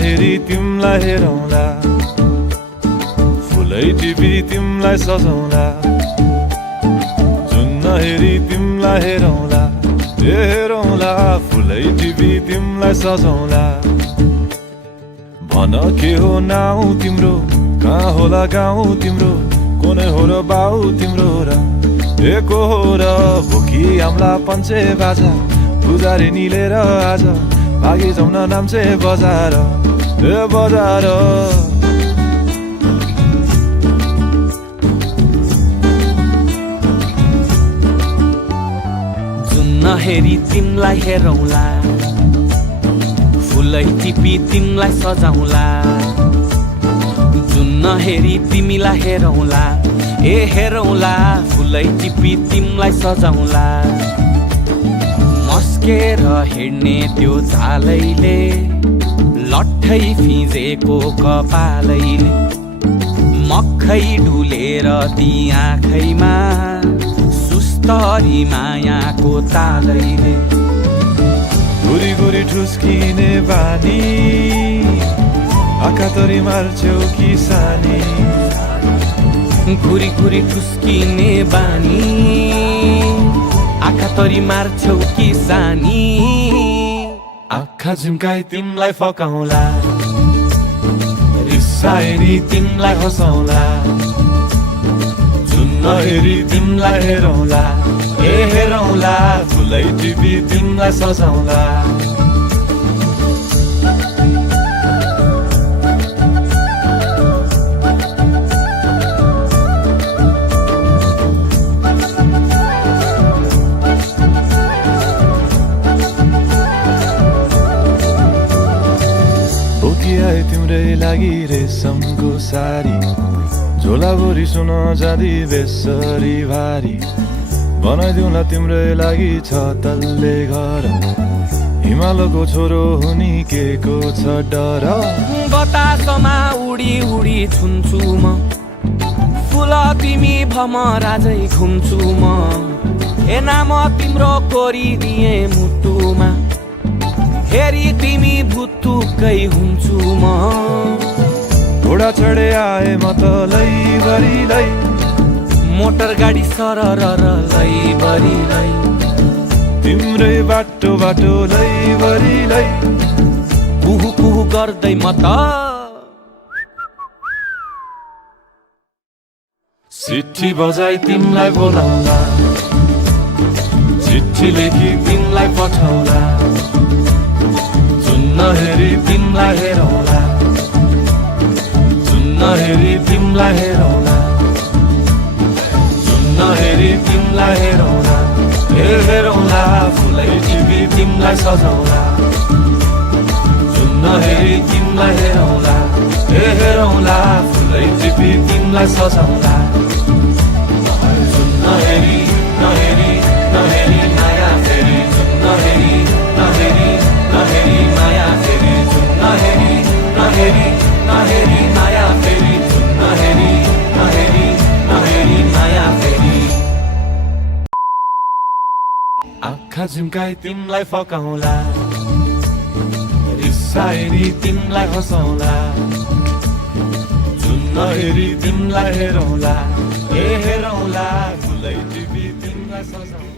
हेरी तिमलाई हेरौँला, फुलै टिपी तिमलाई सजाउँला। जुन हेरी तिमलाई हेरौँला, हेरौँला, फुलै टिपी तिमलाई सजाउँला। भन के हो नाउँ तिम्रो, कहाँ होला गाउँ तिम्रो, कुनै हो र बाउ तिम्रो र एको हो र भोकी आम्ला पञ्चे बाजा पुजारी निलेर आज भागी जाउन नाम्चे बजार बजार। जुन हेरी तिमलाई हेरौँला, फुलै टिपी तिमलाई सजाउँला। जुन हेरी तिमीलाई हेरौँला, ए हेरौँला, फुलै टिपी तिमलाई सजाउँला। मस्केर हिँड्ने त्यो झालैले, लट्ठै फिजेको कपालैले, मक्खै डुलेर ती आँखैमा सुस्तरी मायाको तालैले। गुरी गुरी ठुस्किने बानी, आँखा तरी मार्छौ कि सानी। गुरी गुरी ठुस्किने बानी, आँखा तरी मार्छौ कि सानी। आँखा झुम्काई तिमलाई फकाउँला, रिसाएरी तिमलाई हँसाउँला। जुन हेरी तिमलाई हेरौँला, ए हेरौँला, फुलै टिपी तिमलाई सजाउँला। बोकिआए तिम्रै लागि रेशमको सारी, झोलाभरि सुन जाँदी बेसरी भारी। बनाइदिउँला तिम्रै लागि छ तल्ले घर, हिमालको छोरो हुनी के को छ डर। बतासमा उडी उडी छुन्छु म, फुल तिमी भमराजै घुम्छु म। ए नाम तिम्रो कोरिदिए मुटुमा, हेरी तिमी भुत्तुकै हुन्छु म। घोडा चढे आए म त लैभरि, मोटर गाडी सरर लैभरि, तिम्रै बाटो बाटो लैभरि। कुहु कुहु गर्दै म त चिट्ठी बजाई तिमलाई बोलाउँला, चिट्ठी लेखी तिमलाई पठाउँला। जुन हेरी तिमलाई हेरौँला, जुन हेरी तिमलाई हेरौँला। जुन हेरी तिमलाई हेरौँला, हेरौँला, फुलै टिपी तिमलाई सजाउँला। जुन हेरी तिमलाई हेरौँला, हेरौँला, फुलै टिपी तिमलाई सजाउँला। जुन हेरी नहेरी नहेरी माया फेरि, जुन हेरी नहेरी नहेरी माया फेरि, जुन हेरी नहेरी नहेरी माया फेरि, जुन हेरी नहेरी नहेरी माया फेरि। आँखा झुम्काई तिमलाई फकाउँला, रिसाएरी तिमलाई हँसाउँला। जुन हेरी तिमलाई हेरौँला, ए हेरौँला, फुलै टिपी तिमलाई सजाउँला।